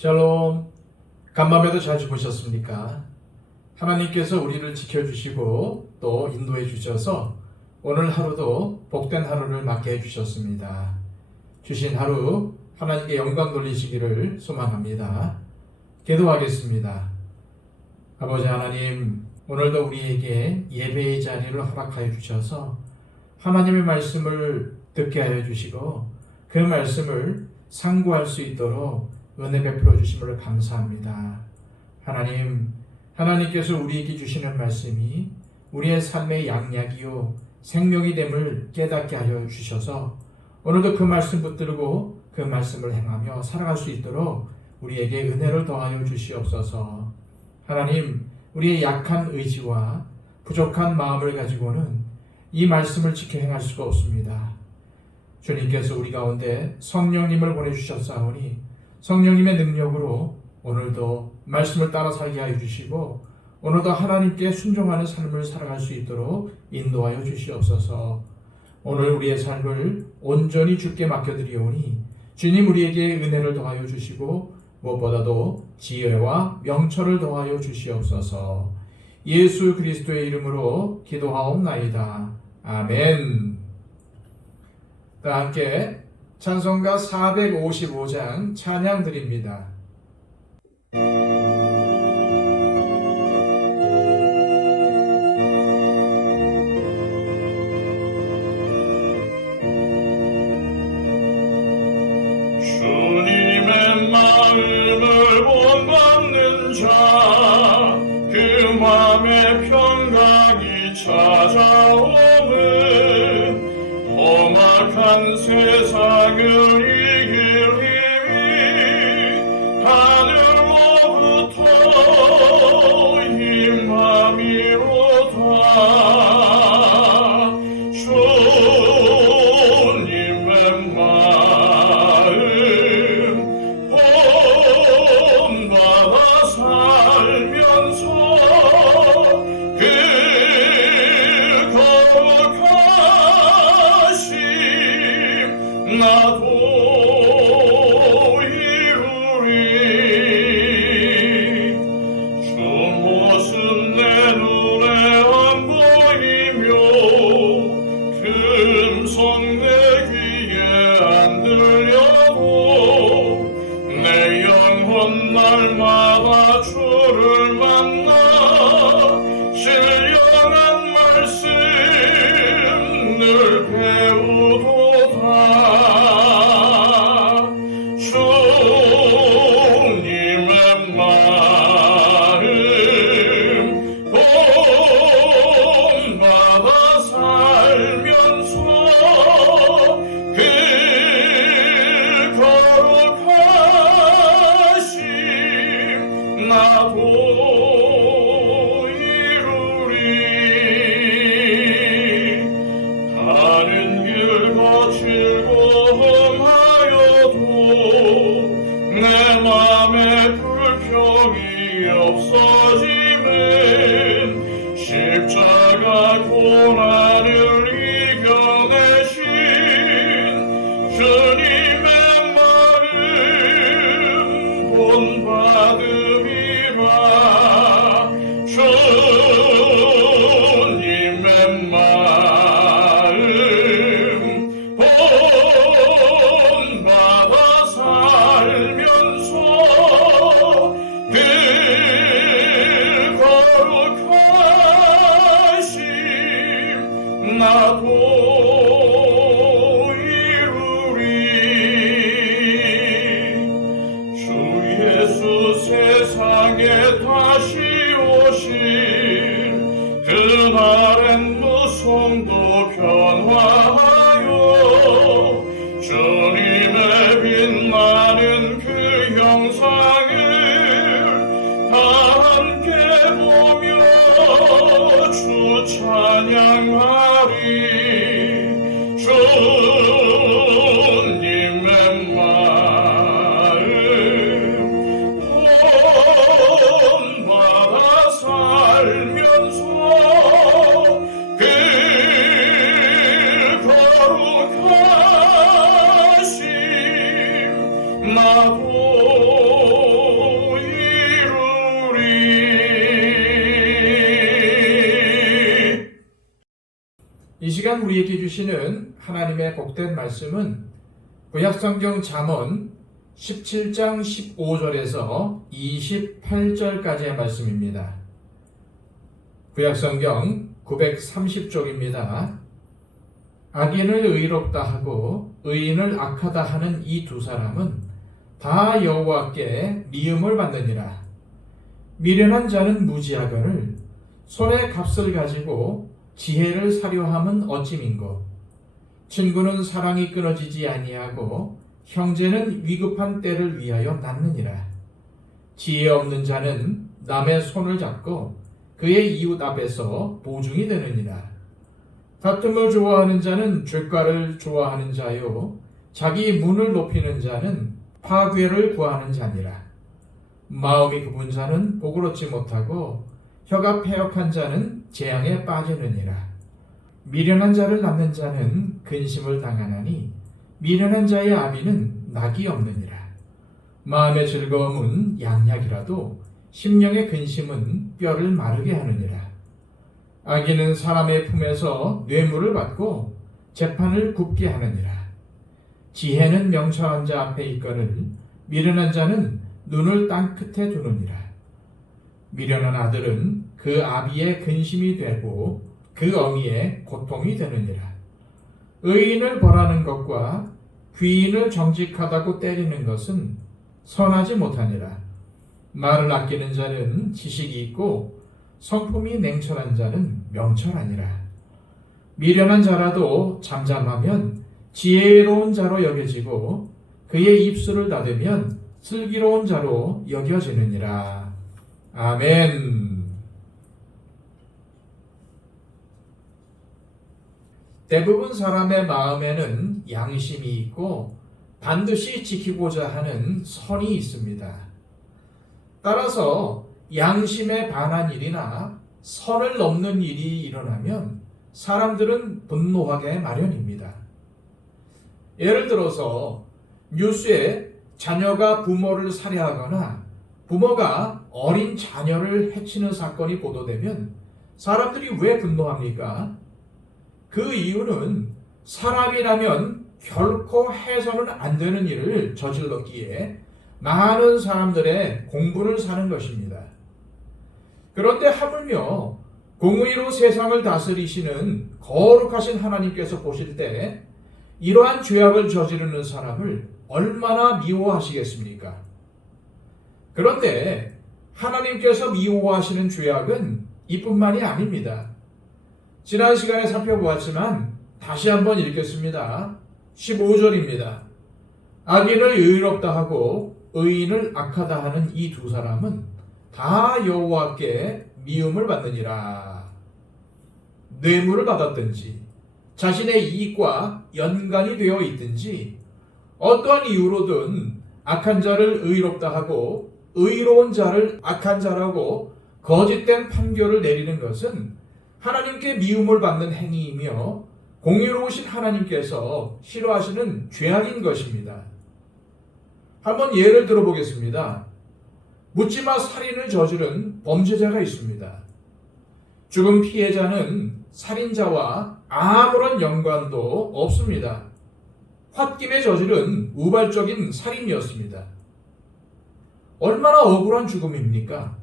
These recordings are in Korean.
샬롬. 간밤에도 잘 주무셨습니까? 하나님께서 우리를 지켜주시고 또 인도해 주셔서 오늘 하루도 복된 하루를 맞게 해주셨습니다. 주신 하루 하나님께 영광 돌리시기를 소망합니다. 기도하겠습니다. 아버지 하나님, 오늘도 우리에게 예배의 자리를 허락하여 주셔서 하나님의 말씀을 듣게 하여 주시고 그 말씀을 상고할 수 있도록 은혜 베풀어 주심을 감사합니다. 하나님, 하나님께서 우리에게 주시는 말씀이 우리의 삶의 양약이요 생명이 됨을 깨닫게 하여 주셔서 오늘도 그 말씀 붙들고 그 말씀을 행하며 살아갈 수 있도록 우리에게 은혜를 더하여 주시옵소서. 하나님, 우리의 약한 의지와 부족한 마음을 가지고는 이 말씀을 지켜 행할 수가 없습니다. 주님께서 우리 가운데 성령님을 보내주셨사오니 성령님의 능력으로 오늘도 말씀을 따라 살게 하여 주시고 오늘도 하나님께 순종하는 삶을 살아갈 수 있도록 인도하여 주시옵소서. 오늘 우리의 삶을 온전히 주께 맡겨드리오니 주님 우리에게 은혜를 더하여 주시고 무엇보다도 지혜와 명철을 더하여 주시옵소서. 예수 그리스도의 이름으로 기도하옵나이다. 아멘. 다 함께 찬송가 455장 찬양 드립니다. 주님의 마음을 본받는 자, 그 맘에 평강이 찾아오는 험악한 세상을 이길 힘이 하늘로부터 임함이로다. 주님의 마음 본받아 살면서 그 거룩하심 나도 이루리. 주 모습 내 눈에 안 보이며 금성 내 귀에 안 들려도 내 영혼 날마다 주를 만나 신령한 말씀 늘 배우도다. 주님의 마음 본받아 살면서 그 거룩하심 나도 이루리. 다른 길 거칠고 험하여도 내 맘에 불평이 없어짐은 십자가 고난을 이겨내신 주님의 마음 본받음이라. 주님의 마음 본받아 살면서 그 거룩하심 나도 이루리. 주 예수 세상에 다시 오실 그날엔 무성도 변화하여 주님의 빛나는 그 형상을 다 함께 보며 주 찬양하리. 주님의 마음 본받아 살면서 그 거룩하심 나도 시간 우리에게 주시는 하나님의 복된 말씀은 구약성경 잠언 17장 15절에서 28절까지의 말씀입니다. 구약성경 930쪽입니다. 악인을 의롭다 하고 의인을 악하다 하는 이 두 사람은 다 여호와께 미움을 받느니라. 미련한 자는 무지하거늘 손에 값을 가지고 지혜를 사려 함은 어찌민고. 친구는 사랑이 끊어지지 아니하고 형제는 위급한 때를 위하여 낳느니라. 지혜 없는 자는 남의 손을 잡고 그의 이웃 앞에서 보증이 되느니라. 다툼을 좋아하는 자는 죄가를 좋아하는 자요 자기 문을 높이는 자는 파괴를 구하는 자니라. 마음이 굽은 자는 복을 얻지 못하고 혀가 패역한 자는 재앙에 빠지느니라. 미련한 자를 낳는 자는 근심을 당하나니 미련한 자의 아비는 낙이 없느니라. 마음의 즐거움은 양약이라도 심령의 근심은 뼈를 마르게 하느니라. 악인은 사람의 품에서 뇌물을 받고 재판을 굽게 하느니라. 지혜는 명철한 자 앞에 있거늘 미련한 자는 눈을 땅 끝에 두느니라. 미련한 아들은 그 아비의 근심이 되고 그 어미의 고통이 되느니라. 의인을 벌하는 것과 귀인을 정직하다고 때리는 것은 선하지 못하니라. 말을 아끼는 자는 지식이 있고 성품이 냉철한 자는 명철하니라. 미련한 자라도 잠잠하면 지혜로운 자로 여겨지고 그의 입술을 닫으면 슬기로운 자로 여겨지느니라. 아멘. 대부분 사람의 마음에는 양심이 있고 반드시 지키고자 하는 선이 있습니다. 따라서 양심에 반한 일이나 선을 넘는 일이 일어나면 사람들은 분노하게 마련입니다. 예를 들어서 뉴스에 자녀가 부모를 살해하거나 부모가 어린 자녀를 해치는 사건이 보도되면 사람들이 왜 분노합니까? 그 이유는 사람이라면 결코 해서는 안 되는 일을 저질렀기에 많은 사람들의 공분을 사는 것입니다. 그런데 하물며 공의로 세상을 다스리시는 거룩하신 하나님께서 보실 때 이러한 죄악을 저지르는 사람을 얼마나 미워하시겠습니까? 그런데 하나님께서 미워하시는 죄악은 이뿐만이 아닙니다. 지난 시간에 살펴보았지만 다시 한번 읽겠습니다. 15절입니다. 악인을 의롭다 하고 의인을 악하다 하는 이 두 사람은 다 여호와께 미움을 받느니라. 뇌물을 받았든지 자신의 이익과 연관이 되어 있든지 어떠한 이유로든 악한 자를 의롭다 하고 의로운 자를 악한 자라고 거짓된 판결을 내리는 것은 하나님께 미움을 받는 행위이며 공의로우신 하나님께서 싫어하시는 죄악인 것입니다. 한번 예를 들어보겠습니다. 묻지마 살인을 저지른 범죄자가 있습니다. 죽은 피해자는 살인자와 아무런 연관도 없습니다. 홧김에 저지른 우발적인 살인이었습니다. 얼마나 억울한 죽음입니까?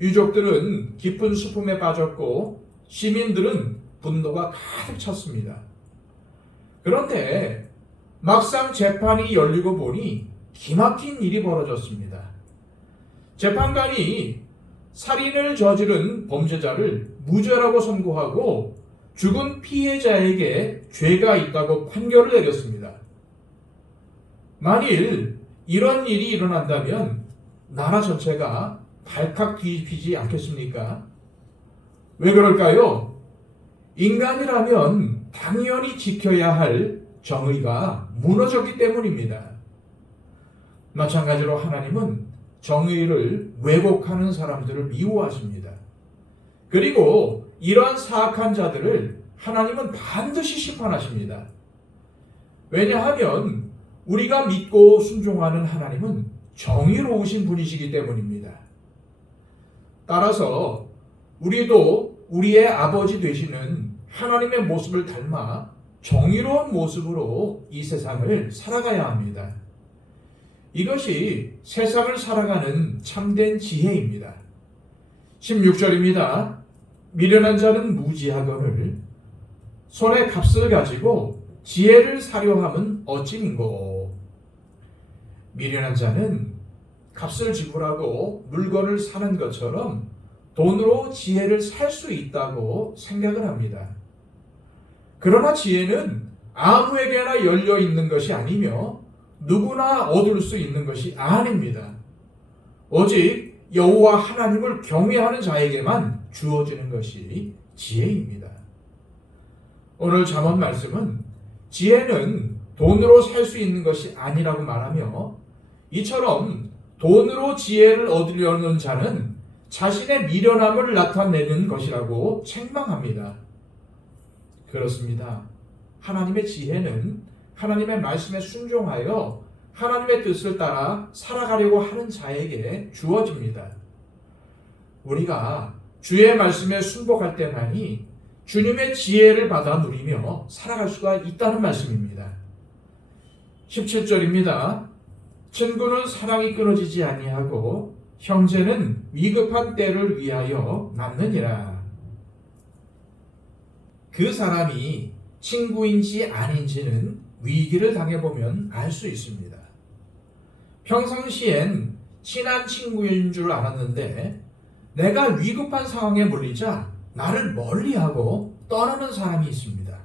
유족들은 깊은 슬픔에 빠졌고 시민들은 분노가 가득 찼습니다. 그런데 막상 재판이 열리고 보니 기막힌 일이 벌어졌습니다. 재판관이 살인을 저지른 범죄자를 무죄라고 선고하고 죽은 피해자에게 죄가 있다고 판결을 내렸습니다. 만일 이런 일이 일어난다면 나라 전체가 발칵 뒤집히지 않겠습니까? 왜 그럴까요? 인간이라면 당연히 지켜야 할 정의가 무너졌기 때문입니다. 마찬가지로 하나님은 정의를 왜곡하는 사람들을 미워하십니다. 그리고 이러한 사악한 자들을 하나님은 반드시 심판하십니다. 왜냐하면 우리가 믿고 순종하는 하나님은 정의로우신 분이시기 때문입니다. 따라서 우리도 우리의 아버지 되시는 하나님의 모습을 닮아 정의로운 모습으로 이 세상을 살아가야 합니다. 이것이 세상을 살아가는 참된 지혜입니다. 16절입니다. 미련한 자는 무지하거늘 손에 값을 가지고 지혜를 사려 함은 어찌민고. 미련한 자는 값을 지불하고 물건을 사는 것처럼 돈으로 지혜를 살 수 있다고 생각을 합니다. 그러나 지혜는 아무에게나 열려 있는 것이 아니며 누구나 얻을 수 있는 것이 아닙니다. 오직 여호와 하나님을 경외하는 자에게만 주어지는 것이 지혜입니다. 오늘 잠언 말씀은 지혜는 돈으로 살 수 있는 것이 아니라고 말하며, 이처럼 돈으로 지혜를 얻으려는 자는 자신의 미련함을 나타내는 것이라고 책망합니다. 그렇습니다. 하나님의 지혜는 하나님의 말씀에 순종하여 하나님의 뜻을 따라 살아가려고 하는 자에게 주어집니다. 우리가 주의 말씀에 순복할 때만이 주님의 지혜를 받아 누리며 살아갈 수가 있다는 말씀입니다. 17절입니다. 친구는 사랑이 끊어지지 아니하고 형제는 위급한 때를 위하여 남느니라. 그 사람이 친구인지 아닌지는 위기를 당해보면 알 수 있습니다. 평상시엔 친한 친구인 줄 알았는데 내가 위급한 상황에 몰리자 나를 멀리하고 떠나는 사람이 있습니다.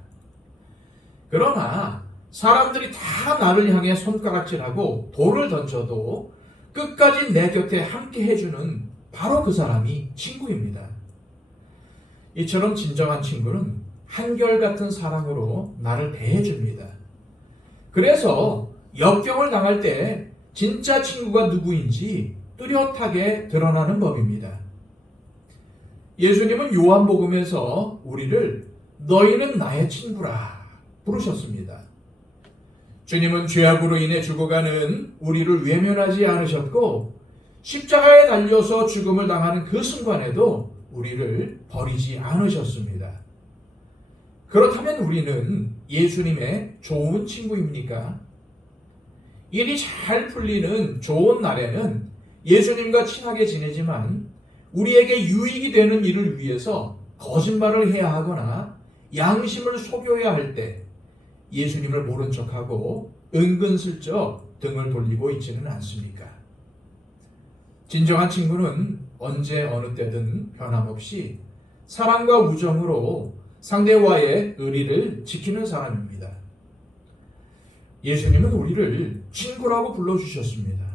그러나 사람들이 다 나를 향해 손가락질하고 돌을 던져도 끝까지 내 곁에 함께 해주는 바로 그 사람이 친구입니다. 이처럼 진정한 친구는 한결같은 사랑으로 나를 대해줍니다. 그래서 역경을 당할 때 진짜 친구가 누구인지 뚜렷하게 드러나는 법입니다. 예수님은 요한복음에서 우리를 너희는 나의 친구라 부르셨습니다. 주님은 죄악으로 인해 죽어가는 우리를 외면하지 않으셨고 십자가에 달려서 죽음을 당하는 그 순간에도 우리를 버리지 않으셨습니다. 그렇다면 우리는 예수님의 좋은 친구입니까? 일이 잘 풀리는 좋은 날에는 예수님과 친하게 지내지만 우리에게 유익이 되는 일을 위해서 거짓말을 해야 하거나 양심을 속여야 할 때 예수님을 모른 척하고 은근슬쩍 등을 돌리고 있지는 않습니까? 진정한 친구는 언제 어느 때든 변함없이 사랑과 우정으로 상대와의 의리를 지키는 사람입니다. 예수님은 우리를 친구라고 불러주셨습니다.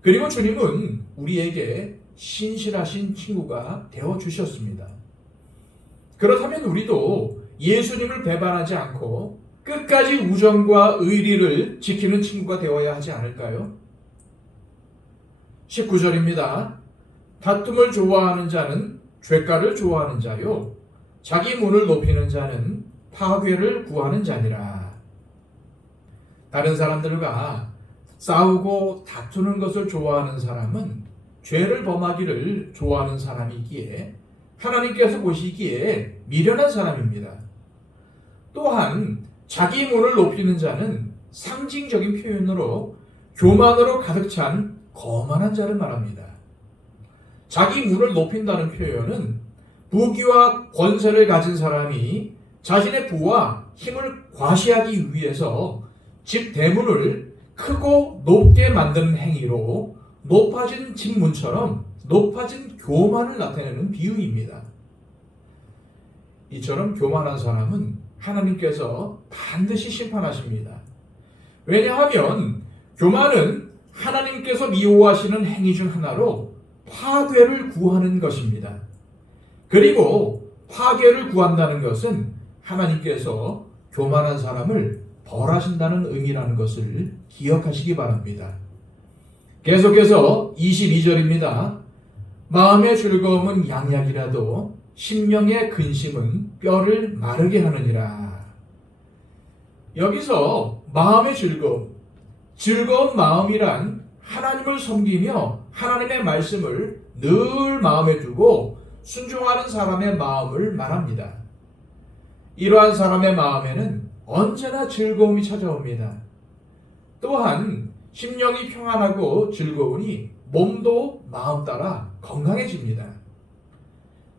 그리고 주님은 우리에게 신실하신 친구가 되어주셨습니다. 그렇다면 우리도 예수님을 배반하지 않고 끝까지 우정과 의리를 지키는 친구가 되어야 하지 않을까요? 19절입니다. 다툼을 좋아하는 자는 죄가를 좋아하는 자요 자기 문을 높이는 자는 파괴를 구하는 자니라. 다른 사람들과 싸우고 다투는 것을 좋아하는 사람은 죄를 범하기를 좋아하는 사람이기에 하나님께서 보시기에 미련한 사람입니다. 또한 자기 문을 높이는 자는 상징적인 표현으로 교만으로 가득 찬 거만한 자를 말합니다. 자기 문을 높인다는 표현은 부귀와 권세를 가진 사람이 자신의 부와 힘을 과시하기 위해서 집 대문을 크고 높게 만드는 행위로 높아진 집 문처럼 높아진 교만을 나타내는 비유입니다. 이처럼 교만한 사람은 하나님께서 반드시 심판하십니다. 왜냐하면 교만은 하나님께서 미워하시는 행위 중 하나로 파괴를 구하는 것입니다. 그리고 파괴를 구한다는 것은 하나님께서 교만한 사람을 벌하신다는 의미라는 것을 기억하시기 바랍니다. 계속해서 22절입니다. 마음의 즐거움은 양약이라도 심령의 근심은 뼈를 마르게 하느니라. 여기서 마음의 즐거운 마음이란 하나님을 섬기며 하나님의 말씀을 늘 마음에 두고 순종하는 사람의 마음을 말합니다. 이러한 사람의 마음에는 언제나 즐거움이 찾아옵니다. 또한 심령이 평안하고 즐거우니 몸도 마음 따라 건강해집니다.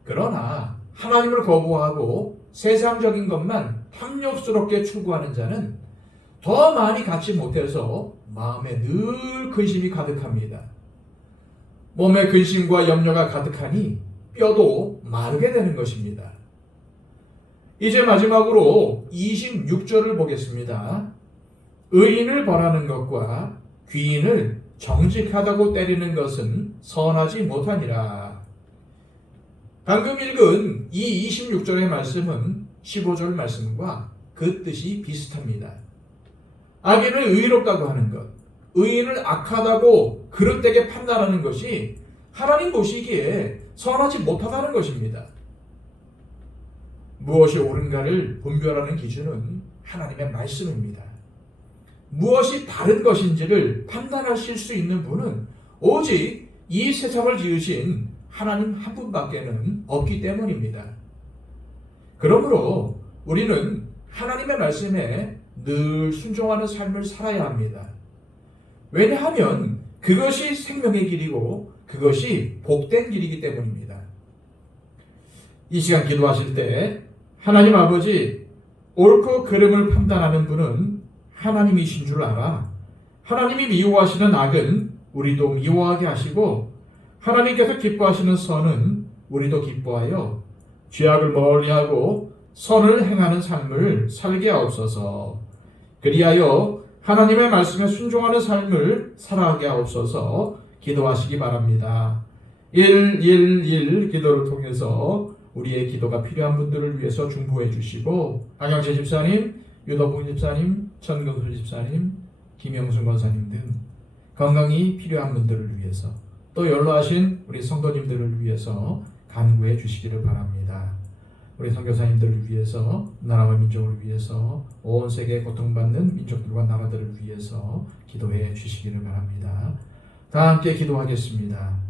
그러나 하나님을 거부하고 세상적인 것만 탐욕스럽게 추구하는 자는 더 많이 갖지 못해서 마음에 늘 근심이 가득합니다. 몸에 근심과 염려가 가득하니 뼈도 마르게 되는 것입니다. 이제 마지막으로 26절을 보겠습니다. 의인을 벌하는 것과 귀인을 정직하다고 때리는 것은 선하지 못하니라. 방금 읽은 이 26절의 말씀은 15절 말씀과 그 뜻이 비슷합니다. 악인을 의롭다고 하는 것, 의인을 악하다고 그릇되게 판단하는 것이 하나님 보시기에 선하지 못하다는 것입니다. 무엇이 옳은가를 분별하는 기준은 하나님의 말씀입니다. 무엇이 다른 것인지를 판단하실 수 있는 분은 오직 이 세상을 지으신 하나님 한 분밖에는 없기 때문입니다. 그러므로 우리는 하나님의 말씀에 늘 순종하는 삶을 살아야 합니다. 왜냐하면 그것이 생명의 길이고 그것이 복된 길이기 때문입니다. 이 시간 기도하실 때 하나님 아버지, 옳고 그름을 판단하는 분은 하나님이신 줄 알아. 하나님이 미워하시는 악은 우리도 미워하게 하시고 하나님께서 기뻐하시는 선은 우리도 기뻐하여 죄악을 멀리하고 선을 행하는 삶을 살게 하옵소서. 그리하여 하나님의 말씀에 순종하는 삶을 살아가게 하옵소서. 기도하시기 바랍니다. 111 기도를 통해서 우리의 기도가 필요한 분들을 위해서 중보해 주시고, 안양재 집사님, 유덕봉 집사님, 천근수 집사님, 김영순 권사님 등 건강이 필요한 분들을 위해서, 또 연로하신 우리 성도님들을 위해서 간구해 주시기를 바랍니다. 우리 선교사님들을 위해서, 나라와 민족을 위해서, 온 세계에 고통받는 민족들과 나라들을 위해서 기도해 주시기를 바랍니다. 다 함께 기도하겠습니다.